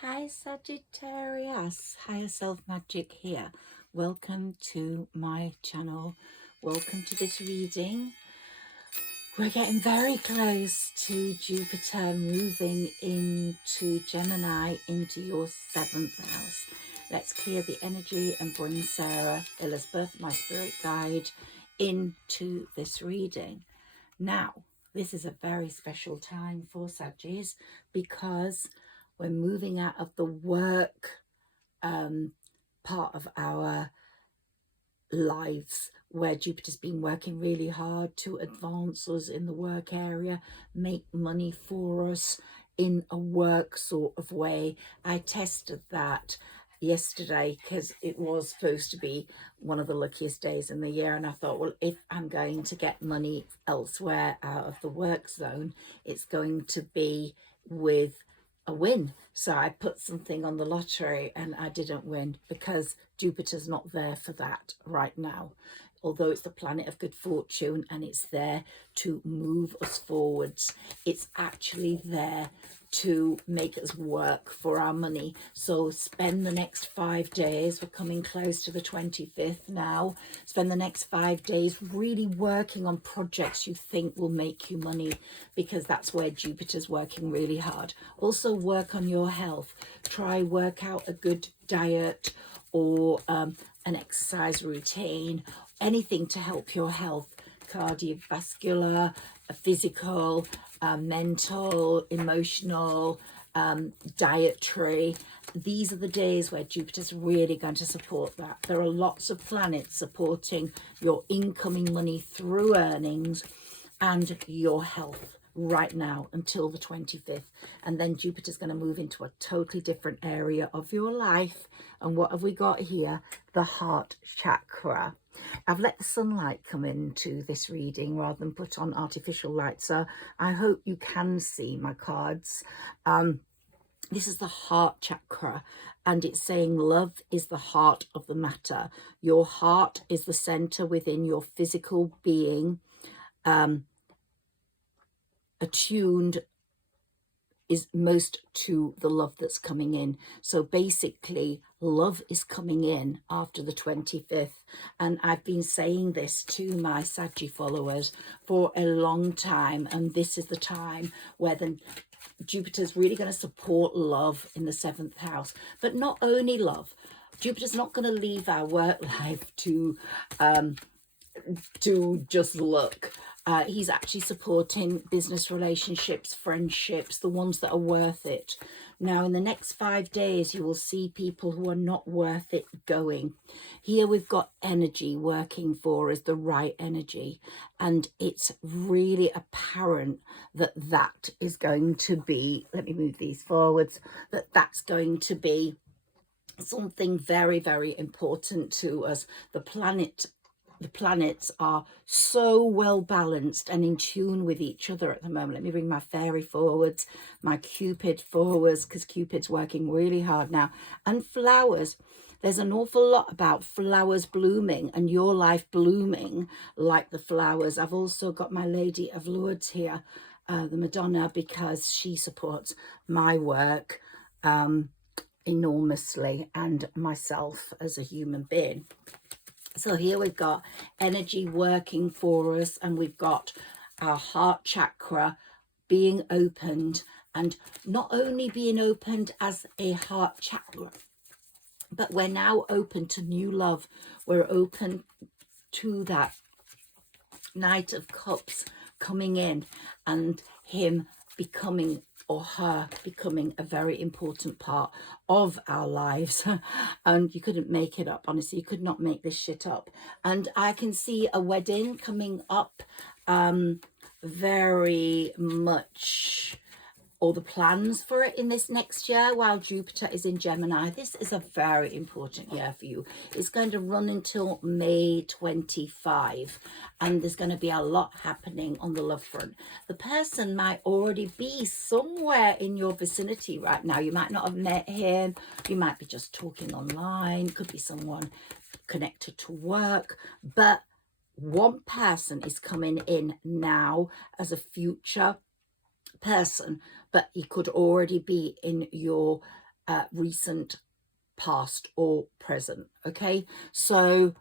Hi Sagittarius, Higherself Magic here. Welcome to my channel. Welcome to this reading. We're getting very close to Jupiter moving into Gemini, into your 7th house. Let's clear the energy and bring Sarah Elizabeth, my spirit guide, into this reading. Now, this is a very special time for Sagittarius because we're moving out of the work part of our lives, where Jupiter's been working really hard to advance us in the work area, make money for us in a work sort of way. I tested that yesterday because it was supposed to be one of the luckiest days in the year, and I thought, well, if I'm going to get money elsewhere out of the work zone, it's going to be with a win. So I put something on the lottery and I didn't win because Jupiter's not there for that right now. Although it's the planet of good fortune and it's there to move us forwards, it's actually there to make us work for our money. So spend the next 5 days, we're coming close to the 25th now, spend the next 5 days really working on projects you think will make you money, because that's where Jupiter's working really hard. Also work on your health. Try work out a good diet or an exercise routine, anything to help your health, cardiovascular, physical, mental, emotional, dietary. These are the days where Jupiter's really going to support that. There are lots of planets supporting your incoming money through earnings and your health right now until the 25th, and then Jupiter's going to move into a totally different area of your life. And what have we got here? The heart chakra. I've let the sunlight come into this reading rather than put on artificial light, so I hope you can see my cards. This is the heart chakra, and it's saying love is the heart of the matter. Your heart is the center within your physical being, attuned is most to the love that's coming in. So basically, love is coming in after the 25th. And I've been saying this to my Saggi followers for a long time. And this is the time where Jupiter's really going to support love in the 7th house. But not only love. Jupiter's not going to leave our work life to just look. He's actually supporting business relationships, friendships, the ones that are worth it. Now, in the next 5 days, you will see people who are not worth it going. Here we've got energy working for us, the right energy. And it's really apparent that that is going to be, let me move these forwards, that's going to be something very, very important to us. The planets are so well balanced and in tune with each other at the moment. Let me bring my fairy forwards, my Cupid forwards, because Cupid's working really hard now. And flowers. There's an awful lot about flowers blooming and your life blooming like the flowers. I've also got my Lady of Lourdes here, the Madonna, because she supports my work enormously and myself as a human being. So here we've got energy working for us, and we've got our heart chakra being opened, and not only being opened as a heart chakra, but we're now open to new love. We're open to that Knight of Cups coming in and him becoming, or her becoming, a very important part of our lives. And you couldn't make it up, honestly. You could not make this shit up. And I can see a wedding coming up, very much, or the plans for it in this next year while Jupiter is in Gemini. This is a very important year for you. It's going to run until May 25, and there's going to be a lot happening on the love front. The person might already be somewhere in your vicinity right now. You might not have met him. You might be just talking online. Could be someone connected to work, but one person is coming in now as a future person, but he could already be in your recent, past or present. Okay, so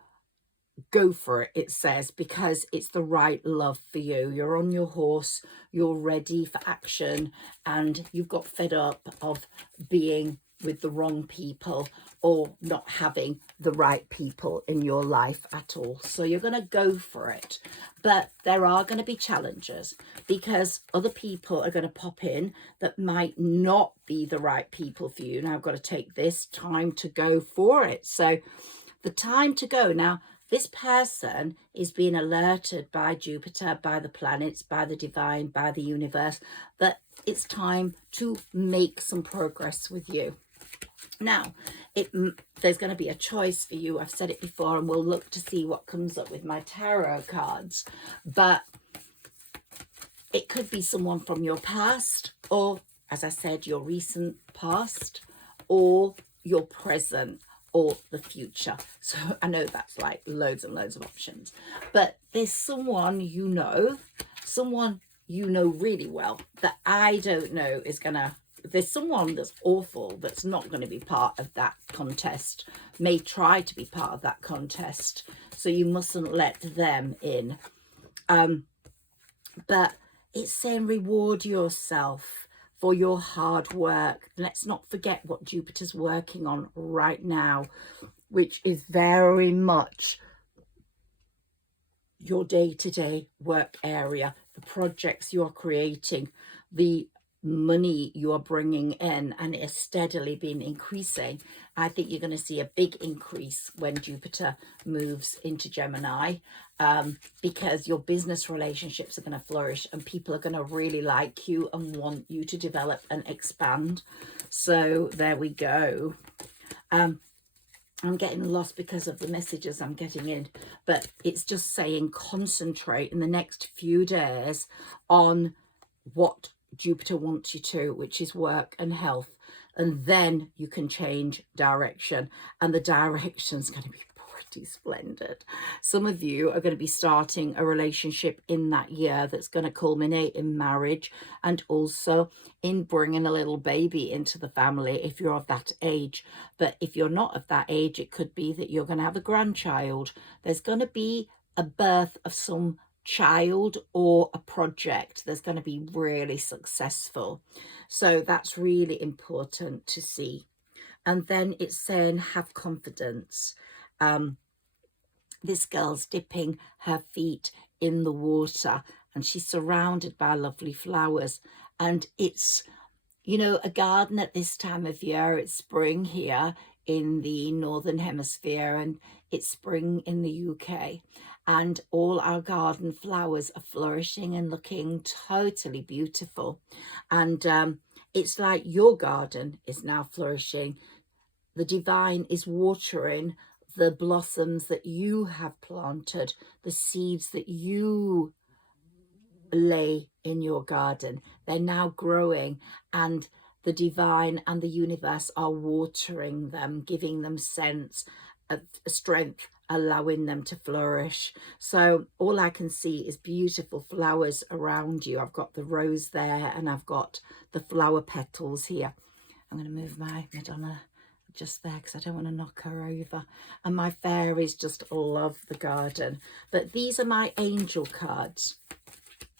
go for it, it says, because it's the right love for you. You're on your horse, you're ready for action, and you've got fed up of being with the wrong people or not having the right people in your life at all. So you're going to go for it. But there are going to be challenges, because other people are going to pop in that might not be the right people for you. Now I've got to take this time to go for it. So the time to go now, this person is being alerted by Jupiter, by the planets, by the divine, by the universe, that it's time to make some progress with you. Now, there's going to be a choice for you. I've said it before, and we'll look to see what comes up with my tarot cards. But it could be someone from your past, or, as I said, your recent past, or your present, or the future. So I know that's like loads and loads of options, but there's someone someone you know really well that I don't know is gonna, there's someone that's awful that's not going to be part of that contest, may try to be part of that contest, so you mustn't let them in. But it's saying reward yourself for your hard work. Let's not forget what Jupiter's working on right now, which is very much your day-to-day work area, the projects you're creating, the money you're bringing in, and it has steadily been increasing. I think you're going to see a big increase when Jupiter moves into Gemini, because your business relationships are going to flourish, and people are going to really like you and want you to develop and expand. So there we go. I'm getting lost because of the messages I'm getting in, but it's just saying concentrate in the next few days on what Jupiter wants you to, which is work and health, and then you can change direction, and the direction's going to be pretty splendid. Some of you are going to be starting a relationship in that year that's going to culminate in marriage, and also in bringing a little baby into the family if you're of that age. But if you're not of that age, it could be that you're going to have a grandchild. There's going to be a birth of some child or a project that's going to be really successful. So that's really important to see. And then it's saying have confidence. This girl's dipping her feet in the water, and she's surrounded by lovely flowers, and it's, you know, a garden at this time of year. It's spring here in the Northern Hemisphere, and it's spring in the UK, and all our garden flowers are flourishing and looking totally beautiful. And it's like your garden is now flourishing. The divine is watering the blossoms that you have planted, the seeds that you lay in your garden. They're now growing, and the divine and the universe are watering them, giving them sense of strength, allowing them to flourish. So all I can see is beautiful flowers around you. I've got the rose there, and I've got the flower petals here. I'm going to move my Madonna just there because I don't want to knock her over. And my fairies just love the garden. But these are my angel cards.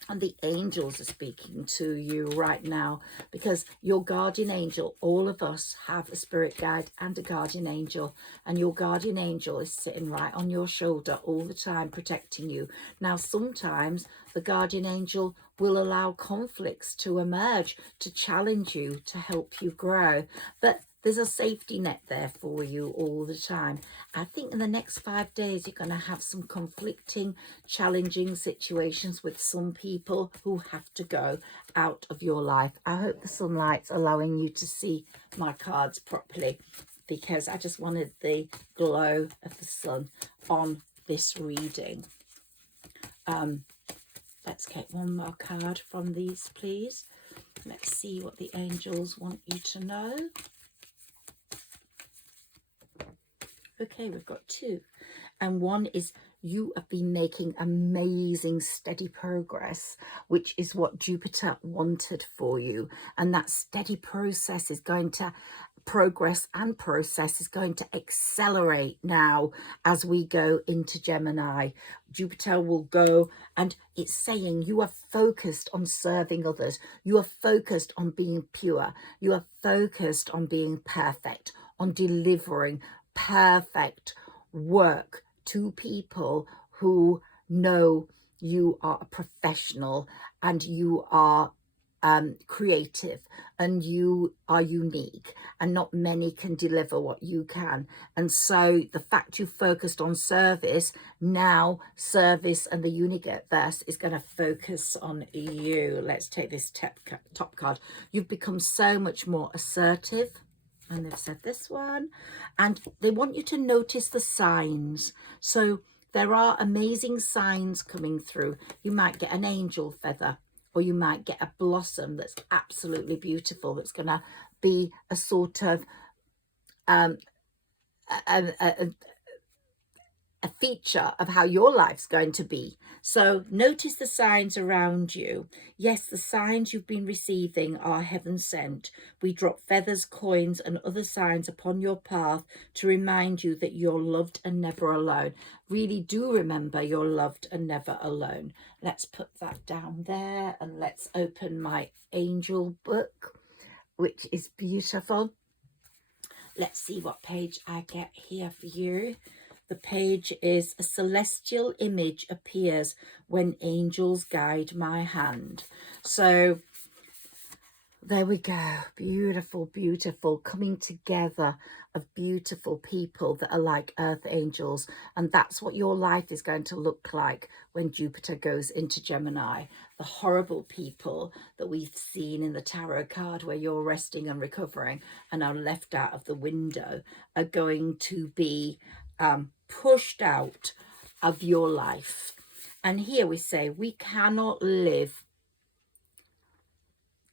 And the angels are speaking to you right now, because your guardian angel, all of us have a spirit guide and a guardian angel, and your guardian angel is sitting right on your shoulder all the time, protecting you. Now, sometimes the guardian angel will allow conflicts to emerge, to challenge you, to help you grow. But there's a safety net there for you all the time. I think in the next 5 days, you're going to have some conflicting, challenging situations with some people who have to go out of your life. I hope the sunlight's allowing you to see my cards properly, because I just wanted the glow of the sun on this reading. Let's get one more card from these, please. Let's see what the angels want you to know. Okay, we've got two. And one is you have been making amazing, steady progress, which is what Jupiter wanted for you. And that steady process is going to progress and process is going to accelerate now as we go into Gemini. Jupiter will go, and it's saying you are focused on serving others. You are focused on being pure. You are focused on being perfect, on delivering perfect work to people who know you are a professional and you are creative and you are unique, and not many can deliver what you can. And so the fact you focused on service, now service and the universe is going to focus on you. Let's take this top card. You've become so much more assertive, and they've said this one, and they want you to notice the signs. So there are amazing signs coming through. You might get an angel feather, or you might get a blossom that's absolutely beautiful, that's going to be a sort of a feature of how your life's going to be. So notice the signs around you. Yes, the signs you've been receiving are heaven sent. We drop feathers, coins and other signs upon your path to remind you that you're loved and never alone. Really do remember you're loved and never alone. Let's put that down there, and let's open my angel book, which is beautiful. Let's see what page I get here for you. The page is a celestial image appears when angels guide my hand. So there we go. Beautiful, beautiful coming together of beautiful people that are like earth angels. And that's what your life is going to look like when Jupiter goes into Gemini. The horrible people that we've seen in the tarot card where you're resting and recovering and are left out of the window are going to be pushed out of your life. And here we say we cannot live,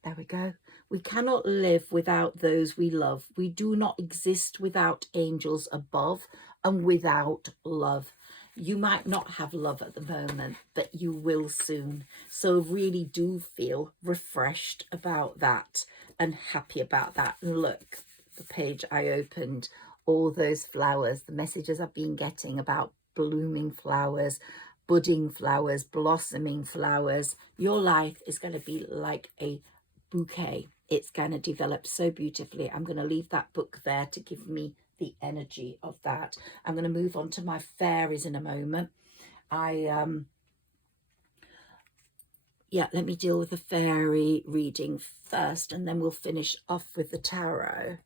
there we go, we cannot live without those we love. We do not exist without angels above and without love. You might not have love at the moment, but you will soon. So really do feel refreshed about that and happy about that. And look, the page I opened, all those flowers, the messages I've been getting about blooming flowers, budding flowers, blossoming flowers. Your life is going to be like a bouquet. It's going to develop so beautifully. I'm going to leave that book there to give me the energy of that. I'm going to move on to my fairies in a moment. Yeah, let me deal with the fairy reading first, and then we'll finish off with the tarot.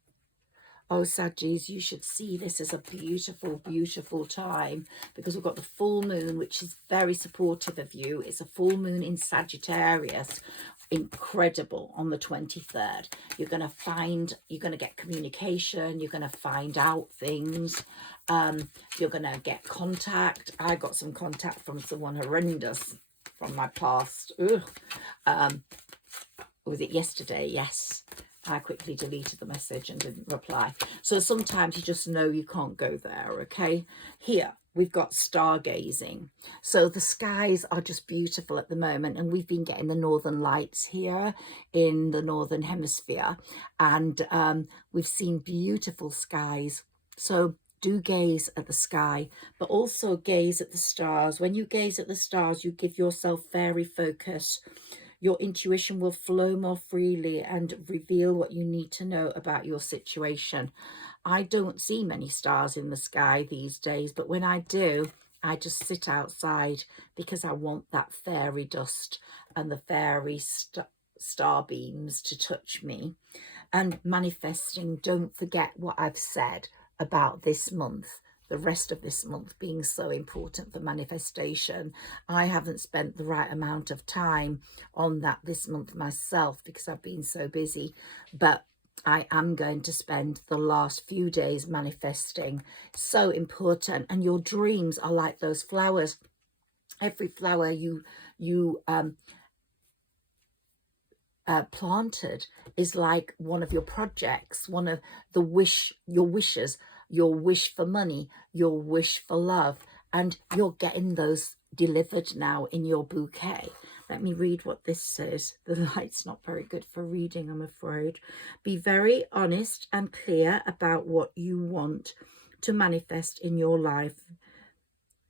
Oh, Saggis, you should see this as a beautiful, beautiful time, because we've got the full moon, which is very supportive of you. It's a full moon in Sagittarius. Incredible. On the 23rd, you're going to get communication. You're going to find out things. You're going to get contact. I got some contact from someone horrendous from my past. Was it yesterday? Yes. I quickly deleted the message and didn't reply. So sometimes you just know you can't go there, okay? Here, we've got stargazing. So the skies are just beautiful at the moment, and we've been getting the northern lights here in the northern hemisphere, and we've seen beautiful skies. So do gaze at the sky, but also gaze at the stars. When you gaze at the stars, you give yourself fairy focus. Your intuition will flow more freely and reveal what you need to know about your situation. I don't see many stars in the sky these days, but when I do, I just sit outside because I want that fairy dust and the fairy star beams to touch me. And manifesting, don't forget what I've said about this month. The rest of this month being so important for manifestation. I haven't spent the right amount of time on that this month myself because I've been so busy, but I am going to spend the last few days manifesting. So important. And your dreams are like those flowers. Every flower you planted is like one of your projects, one of the your wishes, your wish for money, your wish for love, and you're getting those delivered now in your bouquet. Let me read what this says. The light's not very good for reading, I'm afraid. Be very honest and clear about what you want to manifest in your life.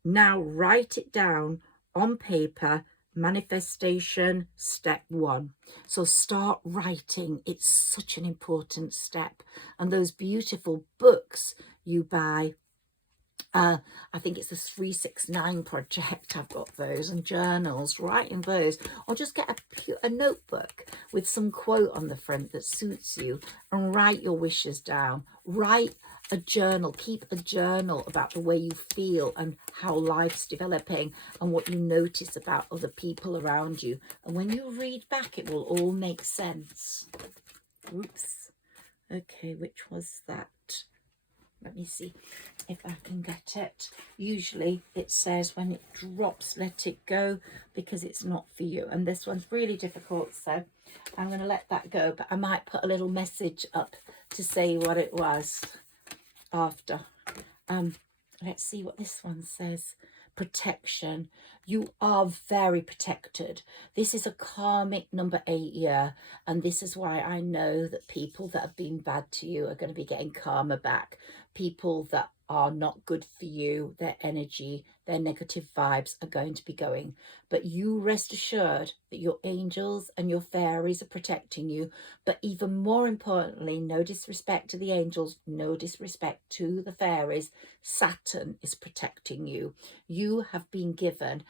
Now write it down on paper. Manifestation step 1. So start writing. It's such an important step. And those beautiful books you buy, I think it's the 369 project, I've got those, and journals, writing those, or just get a notebook with some quote on the front that suits you and write your wishes down. Write a journal, keep a journal about the way you feel and how life's developing and what you notice about other people around you. And when you read back, it will all make sense. Oops. Okay, which was that? Let me see if I can get it. Usually it says when it drops, let it go, because it's not for you. And this one's really difficult, so I'm going to let that go. But I might put a little message up to say what it was after. Let's see what this one says. Protection. You are very protected. This is a karmic number 8 year, and this is why I know that people that have been bad to you are going to be getting karma back. People that are not good for you, their energy, their negative vibes are going to be going. But you rest assured that your angels and your fairies are protecting you. But even more importantly, no disrespect to the angels, no disrespect to the fairies, Saturn is protecting you. You have been given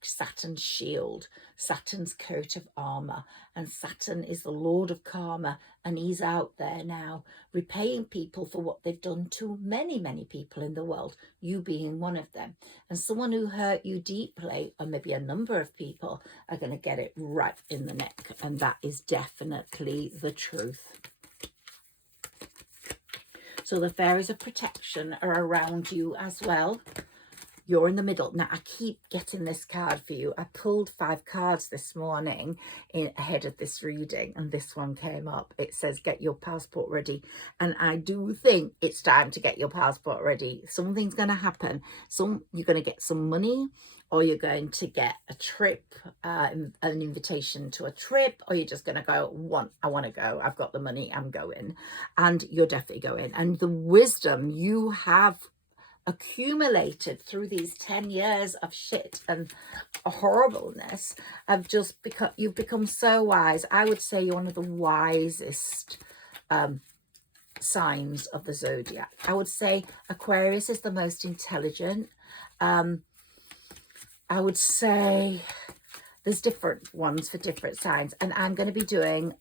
Saturn's shield, Saturn's coat of armor, and Saturn is the Lord of karma, and he's out there now repaying people for what they've done to many, many people in the world, you being one of them. And someone who hurt you deeply, or maybe a number of people, are going to get it right in the neck, and that is definitely the truth. So the fairies of protection are around you as well. You're in the middle. Now, I keep getting this card for you. I pulled 5 cards this morning ahead of this reading, and this one came up. It says, get your passport ready. And I do think it's time to get your passport ready. Something's going to happen. You're going to get some money, or you're going to get a trip, an invitation to a trip, or you're just going to go, I want to go. I've got the money. I'm going. And you're definitely going. And the wisdom you have accumulated through these 10 years of shit and horribleness have just you've become so wise. I would say you're one of the wisest signs of the zodiac. I would say Aquarius is the most intelligent. I would say there's different ones for different signs, and I'm going to be doing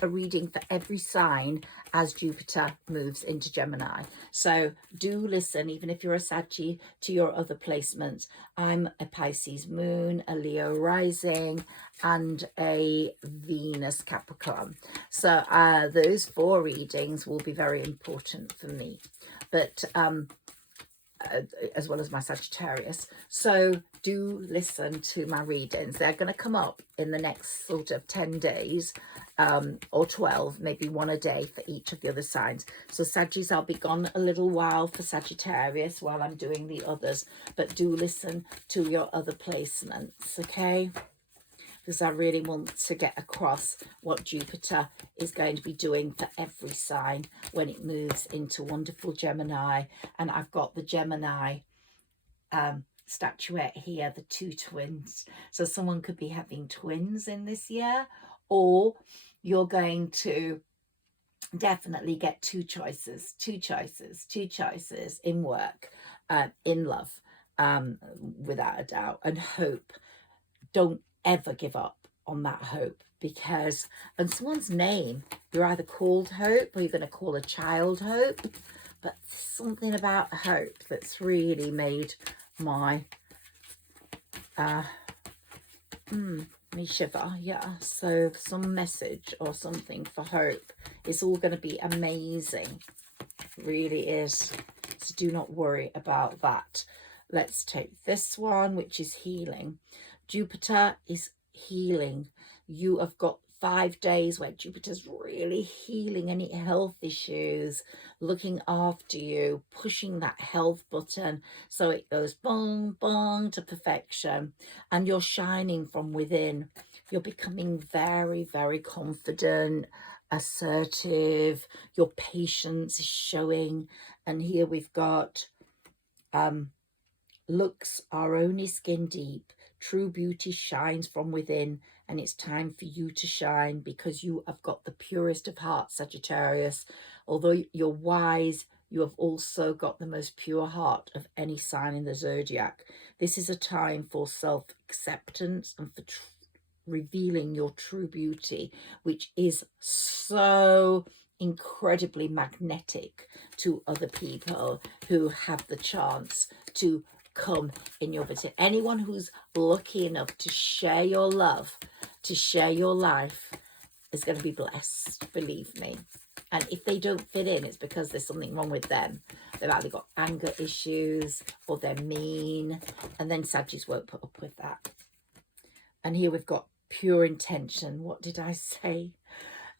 a reading for every sign as Jupiter moves into Gemini. So do listen, even if you're a Saggi, to your other placements. I'm a Pisces moon, a Leo rising, and a Venus Capricorn. So those 4 readings will be very important for me, but as well as my Sagittarius. So do listen to my readings. They're going to come up in the next sort of 10 days or 12, maybe 1 a day for each of the other signs. So Saggis, I'll be gone a little while for Sagittarius while I'm doing the others, but do listen to your other placements, okay? Because I really want to get across what Jupiter is going to be doing for every sign when it moves into wonderful Gemini. And I've got the Gemini statuette here, the 2 twins. So someone could be having twins in this year, or you're going to definitely get 2 choices in work, in love, without a doubt, and hope. Don't ever give up on that hope, because in someone's name, you're either called Hope or you're going to call a child Hope, but something about hope that's really made my me shiver. Yeah, so some message or something for hope. It's all going to be amazing. It really is. So do not worry about that. Let's take this one, which is healing. Jupiter is healing. You have got 5 days where Jupiter's really healing any health issues, looking after you, pushing that health button so it goes bong, bong to perfection, and you're shining from within. You're becoming very, very confident, assertive. Your patience is showing. And here we've got looks are only skin deep. True beauty shines from within, and it's time for you to shine because you have got the purest of hearts, Sagittarius. Although you're wise, you have also got the most pure heart of any sign in the zodiac. This is a time for self-acceptance and for revealing your true beauty, which is so incredibly magnetic to other people who have the chance to come in your visit. Anyone who's lucky enough to share your love, to share your life, is going to be blessed, believe me. And if they don't fit in, it's because there's something wrong with them. They've either got anger issues or they're mean, and then Sagittarius won't put up with that. And here we've got pure intention. What did I say?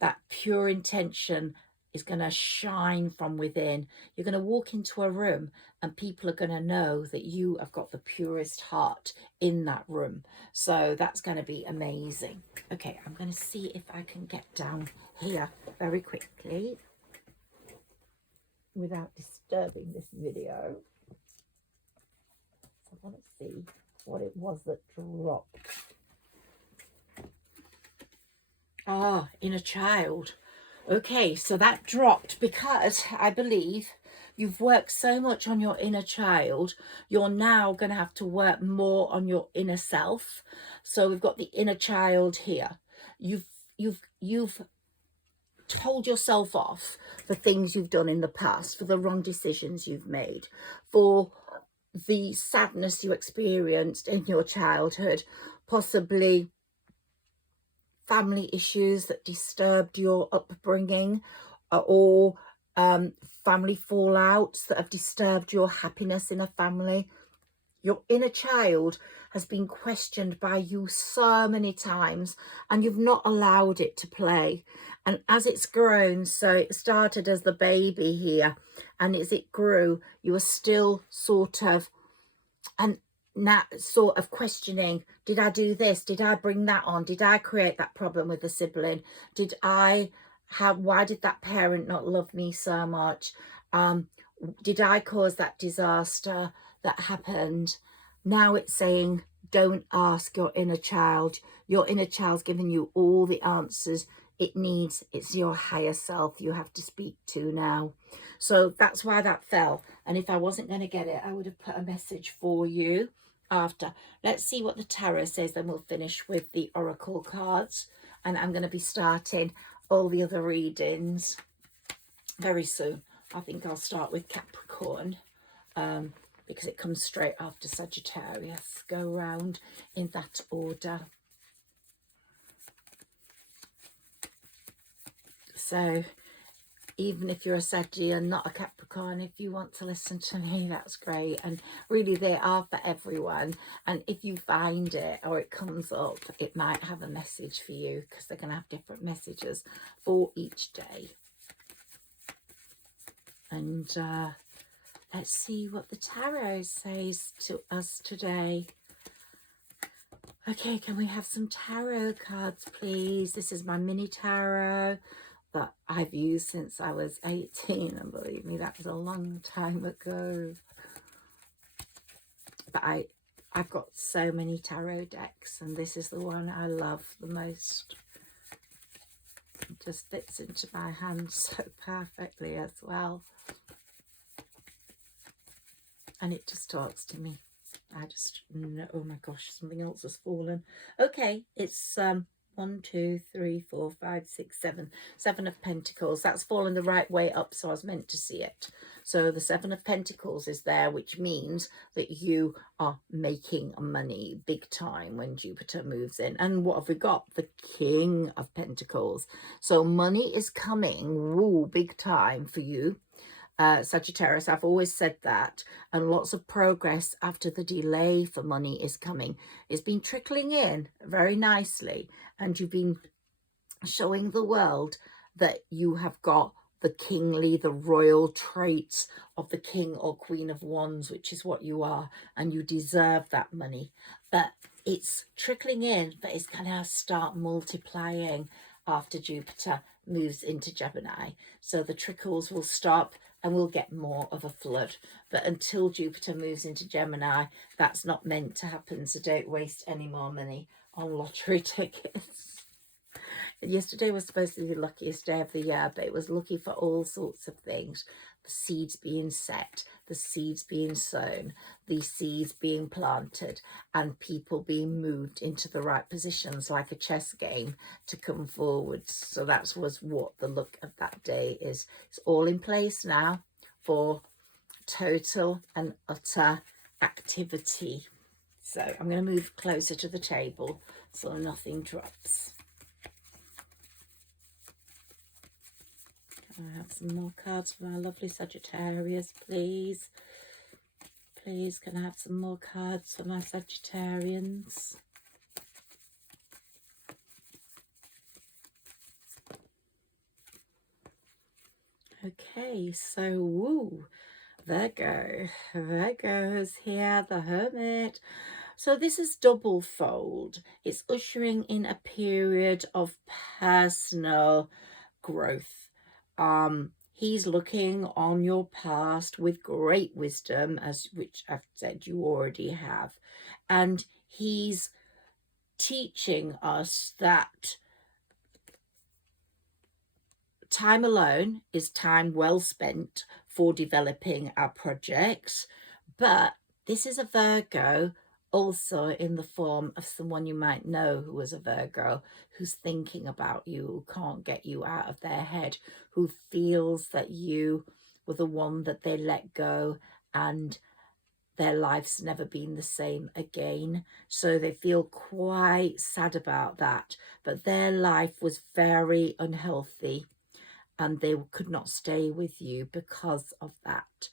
That pure intention is going to shine from within. You're going to walk into a room and people are going to know that you have got the purest heart in that room. So that's going to be amazing. Okay, I'm going to see if I can get down here very quickly without disturbing this video. I want to see what it was that dropped. Ah, inner child. Okay, so that dropped because I believe you've worked so much on your inner child. You're now going to have to work more on your inner self. So we've got the inner child here. You've told yourself off for things you've done in the past, for the wrong decisions you've made, for the sadness you experienced in your childhood, possibly family issues that disturbed your upbringing, or family fallouts that have disturbed your happiness in a family. Your inner child has been questioned by you so many times and you've not allowed it to play. And as it's grown, so it started as the baby here, and as it grew, you were still sort of questioning, did I do this? Did I bring that on? Did I create that problem with the sibling? Why did that parent not love me so much? Did I cause that disaster that happened? Now it's saying, don't ask your inner child. Your inner child's giving you all the answers it needs. It's your higher self you have to speak to now. So that's why that fell. And if I wasn't going to get it, I would have put a message for you after. Let's see what the tarot says, then we'll finish with the oracle cards. And I'm going to be starting all the other readings very soon. I think I'll start with Capricorn because it comes straight after Sagittarius. Go round in that order. So even if you're a Saggi and not a Capricorn, if you want to listen to me, that's great. And really, they are for everyone. And if you find it or it comes up, it might have a message for you because they're going to have different messages for each day. And let's see what the tarot says to us today. Okay, can we have some tarot cards, please? This is my mini tarot that I've used since I was 18, and believe me, that was a long time ago. But I've got so many tarot decks, and this is the one I love the most. It just fits into my hand so perfectly as well. And it just talks to me. I just know, oh my gosh, something else has fallen. Okay, it's 1, 2, 3, 4, 5, 6, 7. 7 of Pentacles. That's fallen the right way up, so I was meant to see it. So the 7 of Pentacles is there, which means that you are making money big time when Jupiter moves in. And what have we got? The King of Pentacles. So money is coming, woo, big time for you. Sagittarius, I've always said that, and lots of progress after the delay for money is coming. It's been trickling in very nicely, and you've been showing the world that you have got the kingly, the royal traits of the king or queen of wands, which is what you are, and you deserve that money. But it's trickling in, but it's going to start multiplying after Jupiter moves into Gemini. So the trickles will stop and we'll get more of a flood. But until Jupiter moves into Gemini, that's not meant to happen. So don't waste any more money on lottery tickets. Yesterday was supposed to be the luckiest day of the year, but it was lucky for all sorts of things. The seeds being set, the seeds being sown, the seeds being planted, and people being moved into the right positions like a chess game to come forward. So that was what the look of that day is. It's all in place now for total and utter activity. So I'm going to move closer to the table so nothing drops. Can I have some more cards from our lovely Sagittarius, please? Please, can I have some more cards for my Sagittarians? Okay, so, woo, Virgo is here, the Hermit. So this is double fold. It's ushering in a period of personal growth. He's looking on your past with great wisdom, which I've said you already have, and he's teaching us that time alone is time well spent for developing our projects. But this is a Virgo also in the form of someone you might know who was a Virgo, who's thinking about you, who can't get you out of their head, who feels that you were the one that they let go and their life's never been the same again. So they feel quite sad about that. But their life was very unhealthy and they could not stay with you because of that.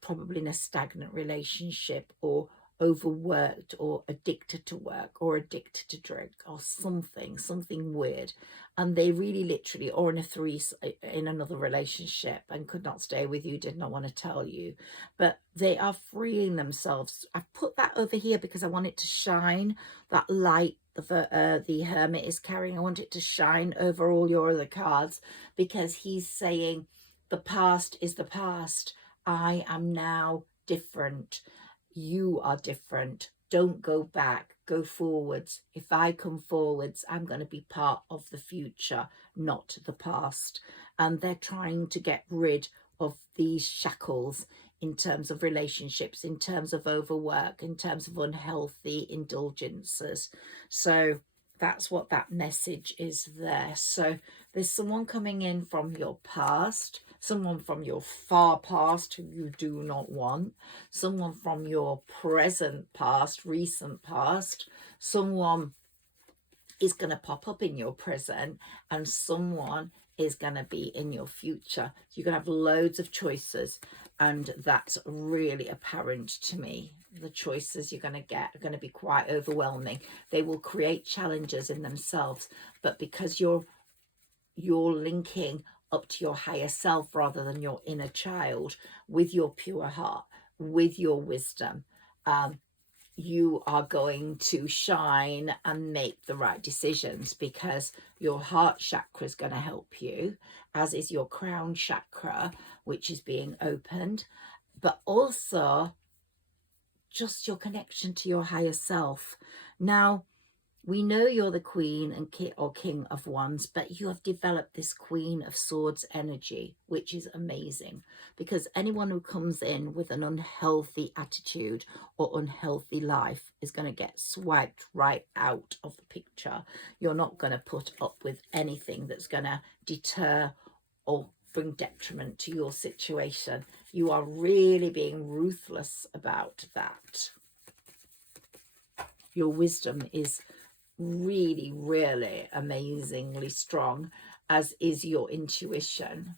Probably in a stagnant relationship, or overworked, or addicted to work, or addicted to drink, or something weird, and they really literally, or in another relationship and could not stay with you, did not want to tell you, but they are freeing themselves. I put that over here because I want it to shine, that light the Hermit is carrying. I want it to shine over all your other cards, because he's saying the past is the past. I am now different. You are different. Don't go back. Go forwards. If I come forwards, I'm going to be part of the future, not the past. And they're trying to get rid of these shackles in terms of relationships, in terms of overwork, in terms of unhealthy indulgences. So that's what that message is there. So there's someone coming in from your past, someone from your far past who you do not want, someone from your present past, recent past, someone is going to pop up in your present, and someone is going to be in your future. You're going to have loads of choices, and that's really apparent to me. The choices you're going to get are going to be quite overwhelming. They will create challenges in themselves, but because you're linking up to your higher self rather than your inner child, with your pure heart, with your wisdom, you are going to shine and make the right decisions, because your heart chakra is going to help you, as is your crown chakra, which is being opened, but also just your connection to your higher self. Now, we know you're the Queen and King of Wands, but you have developed this Queen of Swords energy, which is amazing, because anyone who comes in with an unhealthy attitude or unhealthy life is going to get swiped right out of the picture. You're not going to put up with anything that's going to deter or bring detriment to your situation. You are really being ruthless about that. Your wisdom is really, really amazingly strong, as is your intuition.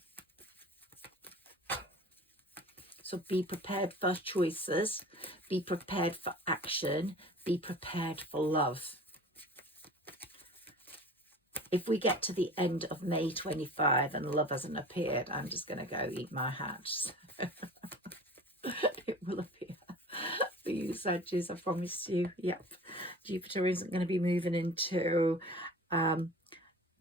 So be prepared for choices, be prepared for action, be prepared for love. if we get to the end of May 25 and love hasn't appeared, I'm just going to go eat my hat. So it will appear for you, Saggies, I promise you. Yep. Jupiter isn't going to be moving into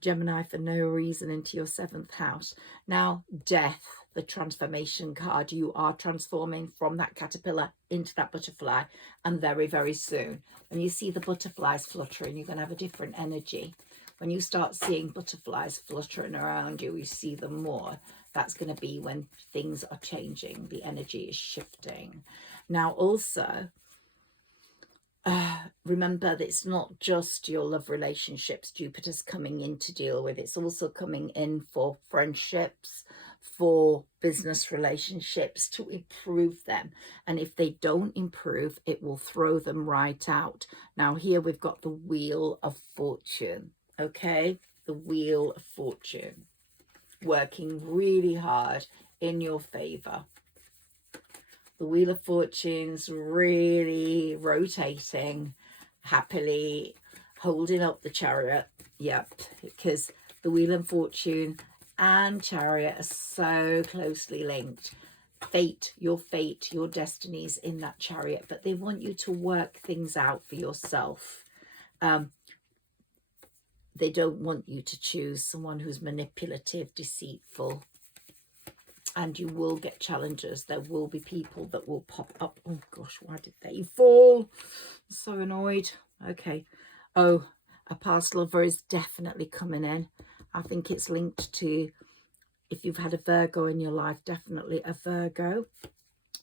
Gemini for no reason into your 7th house. Now, death, the transformation card. You are transforming from that caterpillar into that butterfly, and very, very soon. When you see the butterflies fluttering, you're going to have a different energy. When you start seeing butterflies fluttering around you, you see them more. That's going to be when things are changing. The energy is shifting. Now, also, remember that it's not just your love relationships Jupiter's coming in to deal with. It's also coming in for friendships, for business relationships, to improve them. And if they don't improve, it will throw them right out. Now here we've got the Wheel of Fortune, okay? The Wheel of Fortune working really hard in your favor. The Wheel of Fortune's really rotating happily, holding up the Chariot. Yep, because the Wheel of Fortune and Chariot are so closely linked. Fate, your destinies in that Chariot, but they want you to work things out for yourself. They don't want you to choose someone who's manipulative, deceitful. And you will get challenges. There will be people that will pop up. Oh gosh, why did they fall? I'm so annoyed. Okay. Oh, a past lover is definitely coming in. I think it's linked to, if you've had a Virgo in your life, definitely a Virgo.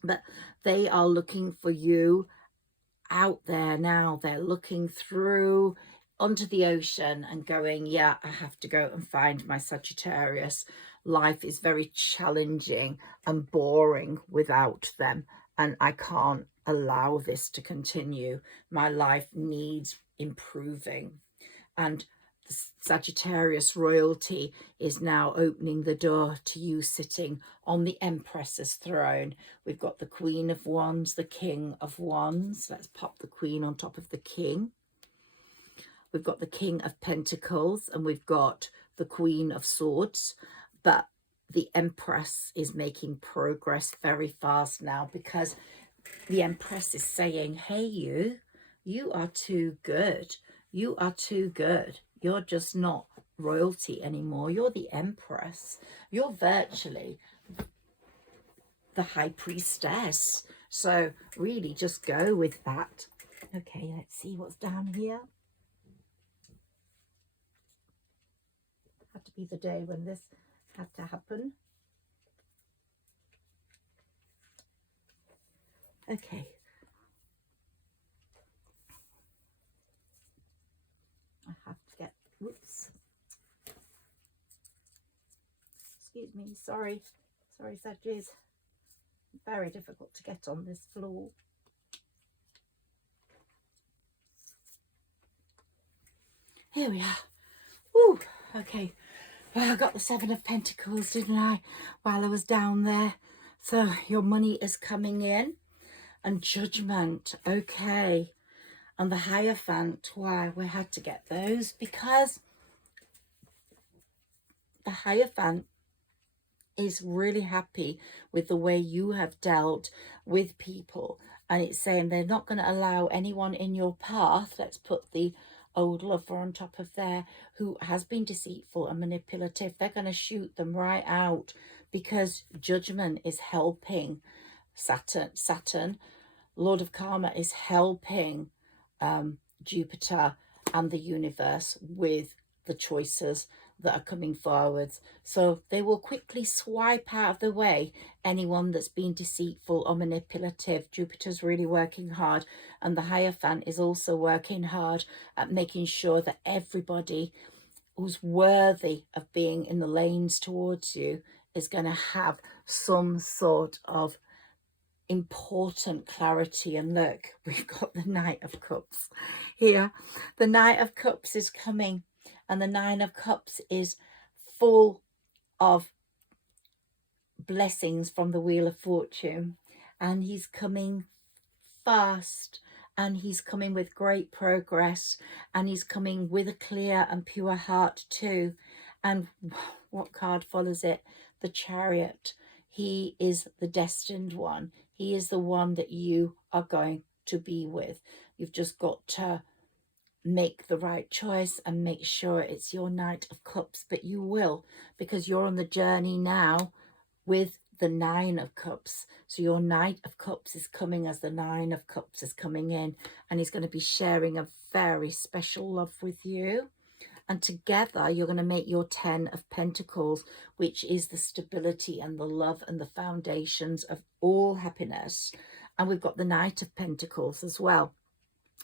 But they are looking for you out there now. They're looking through onto the ocean and going, yeah, I have to go and find my Sagittarius. Life is very challenging and boring without them, and I can't allow this to continue. My life needs improving. And the Sagittarius royalty is now opening the door to you sitting on the Empress's throne. We've got the Queen of Wands, the King of Wands. Let's pop the Queen on top of the King. We've got the King of Pentacles, and we've got the Queen of Swords. But the Empress is making progress very fast now, because the Empress is saying, hey, you are too good. You are too good. You're just not royalty anymore. You're the Empress. You're virtually the High Priestess. So really just go with that. Okay, let's see what's down here. Had to be the day when this had to happen. Okay. I have to get, whoops. Excuse me, sorry. Sorry, Saggies. Very difficult to get on this floor. Here we are. Woo, okay. Well, I got the 7 of Pentacles, didn't I, while I was down there. So your money is coming in. And Judgment, okay. And the Hierophant, why we had to get those, because the Hierophant is really happy with the way you have dealt with people. And it's saying they're not going to allow anyone in your path, let's put the old lover on top of there, who has been deceitful and manipulative. They're going to shoot them right out, because Judgment is helping Saturn, Lord of Karma, is helping Jupiter and the universe with the choices that are coming forwards. So they will quickly swipe out of the way anyone that's been deceitful or manipulative. Jupiter's really working hard, and the Hierophant is also working hard at making sure that everybody who's worthy of being in the lanes towards you is going to have some sort of important clarity. And look, we've got the Knight of Cups here. The Knight of Cups is coming, and the 9 of Cups is full of blessings from the Wheel of Fortune, and he's coming fast and he's coming with great progress, and he's coming with a clear and pure heart too. And what card follows it? The Chariot. He is the destined one. He is the one that you are going to be with. You've just got to make the right choice and make sure it's your Knight of Cups, but you will, because you're on the journey now with the Nine of Cups. So your Knight of Cups is coming as the Nine of Cups is coming in, and he's going to be sharing a very special love with you. And together you're going to make your 10 of Pentacles, which is the stability and the love and the foundations of all happiness. And we've got the Knight of Pentacles as well,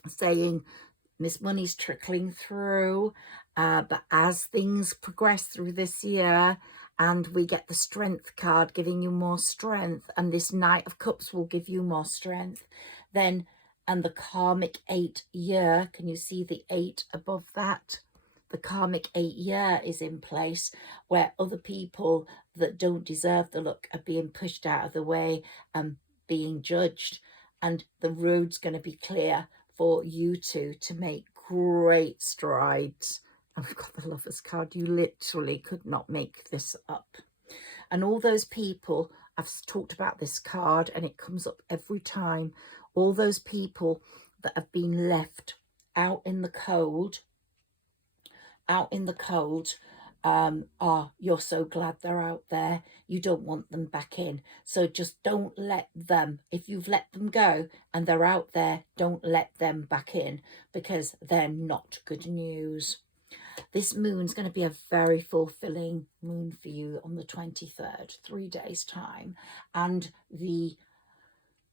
saying Miss Money's trickling through, but as things progress through this year, and we get the Strength card giving you more strength, and this Knight of Cups will give you more strength, then, and the karmic 8 year, can you see the 8 above that? The karmic 8 year is in place, where other people that don't deserve the look are being pushed out of the way and being judged, and the road's going to be clear for you two to make great strides. And we've got the Lovers card. You literally could not make this up. And all those people, I've talked about this card and it comes up every time, all those people that have been left out in the cold, you're so glad they're out there. You don't want them back in. So just don't let them, if you've let them go and they're out there, don't let them back in, because they're not good news. This moon's going to be a very fulfilling moon for you on the 23rd, 3 days time. And the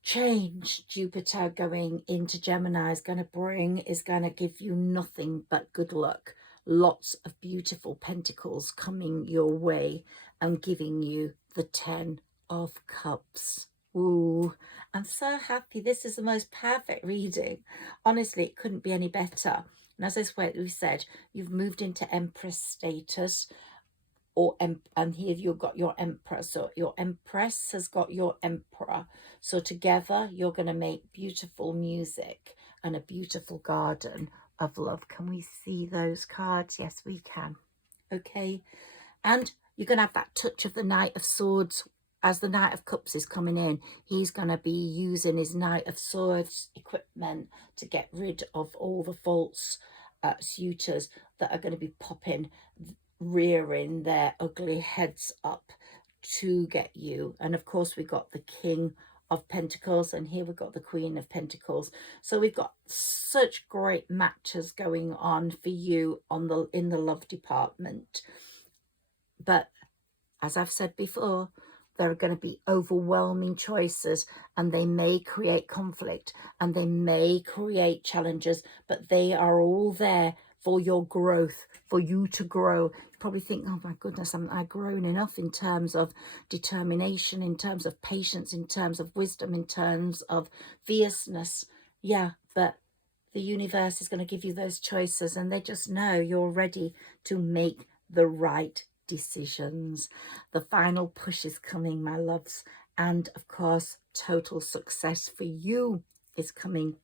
change Jupiter going into Gemini is going to give you nothing but good luck. Lots of beautiful pentacles coming your way and giving you the 10 of Cups. Ooh, I'm so happy. This is the most perfect reading. Honestly, it couldn't be any better. And as we said, you've moved into Empress status, and here you've got your Empress. So your Empress has got your Emperor. So together you're going to make beautiful music and a beautiful garden of love. Can we see those cards? Yes, we can. Okay. And you're going to have that touch of the Knight of Swords. As the Knight of Cups is coming in, he's going to be using his Knight of Swords equipment to get rid of all the false suitors that are going to be rearing their ugly heads up to get you. And of course, we got the King of Pentacles, and here we've got the Queen of Pentacles. So we've got such great matches going on for you in the love department. But as I've said before, there are going to be overwhelming choices, and they may create conflict and they may create challenges, but they are all there for your growth, for you to grow. You probably think, oh my goodness, haven't I grown enough in terms of determination, in terms of patience, in terms of wisdom, in terms of fierceness? Yeah, but the universe is going to give you those choices, and they just know you're ready to make the right decisions. The final push is coming, my loves, and of course total success for you is coming.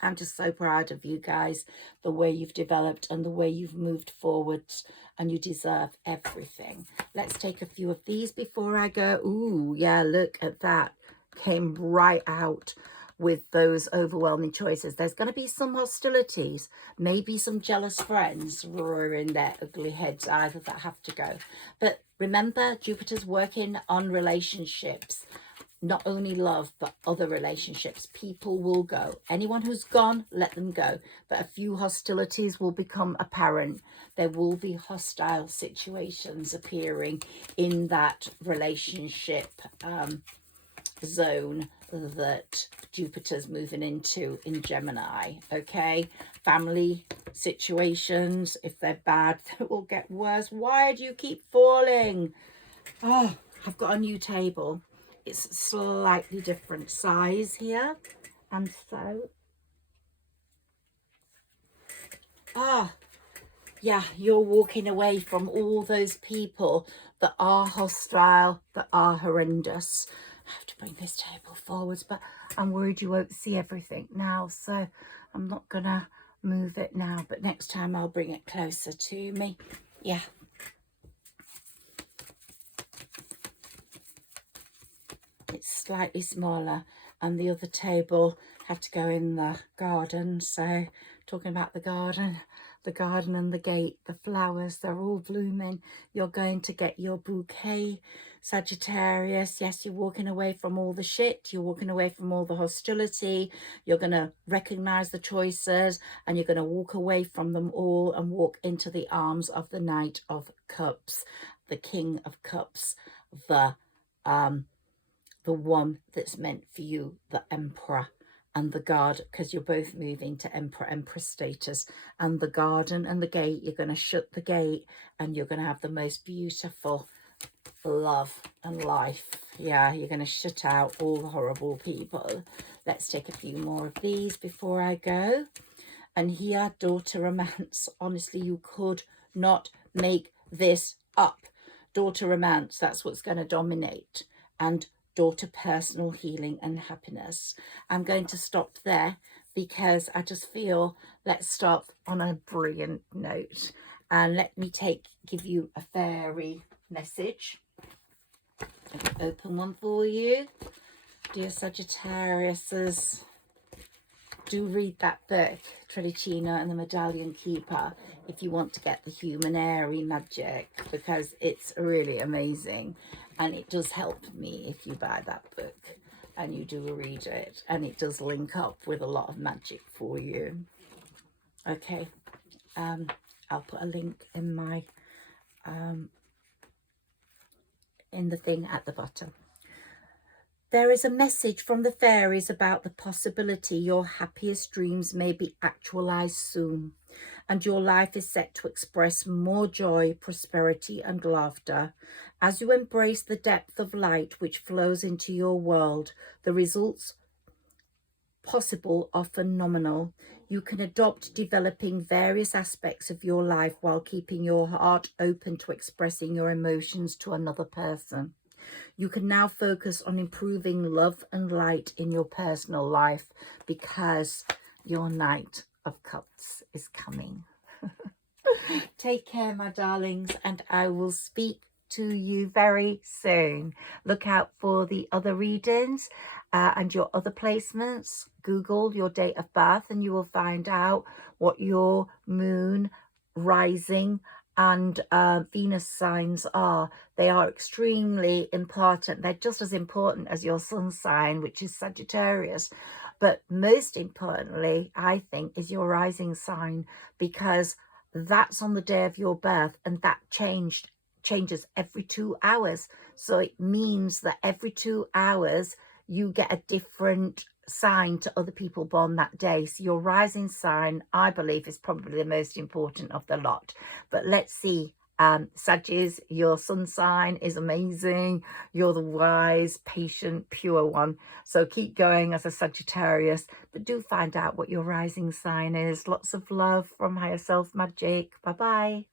I'm just so proud of you guys, the way you've developed and the way you've moved forwards, and you deserve everything. Let's take a few of these before I go. Ooh, yeah, look at that. Came right out with those overwhelming choices. There's going to be some hostilities, maybe some jealous friends rearing their ugly heads, either that have to go. But remember, Jupiter's working on relationships, not only love, but other relationships. People will go. Anyone who's gone, let them go. But a few hostilities will become apparent. There will be hostile situations appearing in that relationship zone that Jupiter's moving into in Gemini. Okay, family situations, if they're bad, they will get worse. Why do you keep falling? Oh, I've got a new table. It's slightly different size here, and so yeah, you're walking away from all those people that are hostile, that are horrendous. I have to bring this table forwards, but I'm worried you won't see everything now, so I'm not gonna move it now, but next time I'll bring it closer to me. Yeah. It's slightly smaller, and the other table had to go in the garden. So talking about the garden and the gate, the flowers, they're all blooming. You're going to get your bouquet, Sagittarius. Yes, you're walking away from all the shit. You're walking away from all the hostility. You're going to recognize the choices, and you're going to walk away from them all and walk into the arms of the Knight of Cups, the King of Cups, the one that's meant for you, the Emperor, and the guard, because you're both moving to Empress status. And the garden and the gate, you're going to shut the gate, and you're going to have the most beautiful love and life. Yeah, you're going to shut out all the horrible people. Let's take a few more of these before I go. And here, daughter romance. Honestly, you could not make this up. Daughter romance, that's what's going to dominate. And daughter personal healing and happiness. I'm going to stop there because I just feel, let's stop on a brilliant note. And let me give you a fairy message. Open one for you. Dear Sagittariuses, do read that book, Tredicina and the Medallion Keeper, if you want to get the human airy magic, because it's really amazing. And it does help me if you buy that book and you do read it. And it does link up with a lot of magic for you. Okay. I'll put a link in my, in the thing at the bottom. There is a message from the fairies about the possibility your happiest dreams may be actualized soon, and your life is set to express more joy, prosperity, and laughter. As you embrace the depth of light which flows into your world, the results possible are phenomenal. You can adopt developing various aspects of your life while keeping your heart open to expressing your emotions to another person. You can now focus on improving love and light in your personal life because your Knight of Cups is coming. Take care, my darlings, and I will speak to you very soon. Look out for the other readings and your other placements. Google your date of birth and you will find out what your moon, rising, and Venus signs are. They are extremely important. They're just as important as your sun sign, which is Sagittarius. But most importantly, I think, is your rising sign, because that's on the day of your birth, and that changes every 2 hours. So it means that every 2 hours you get a different sign to other people born that day. So your rising sign, I believe, is probably the most important of the lot. But let's see. Sagittarius, your sun sign is amazing. You're the wise, patient, pure one. So keep going as a Sagittarius, but do find out what your rising sign is. Lots of love from Higher Self Magic. Bye-bye.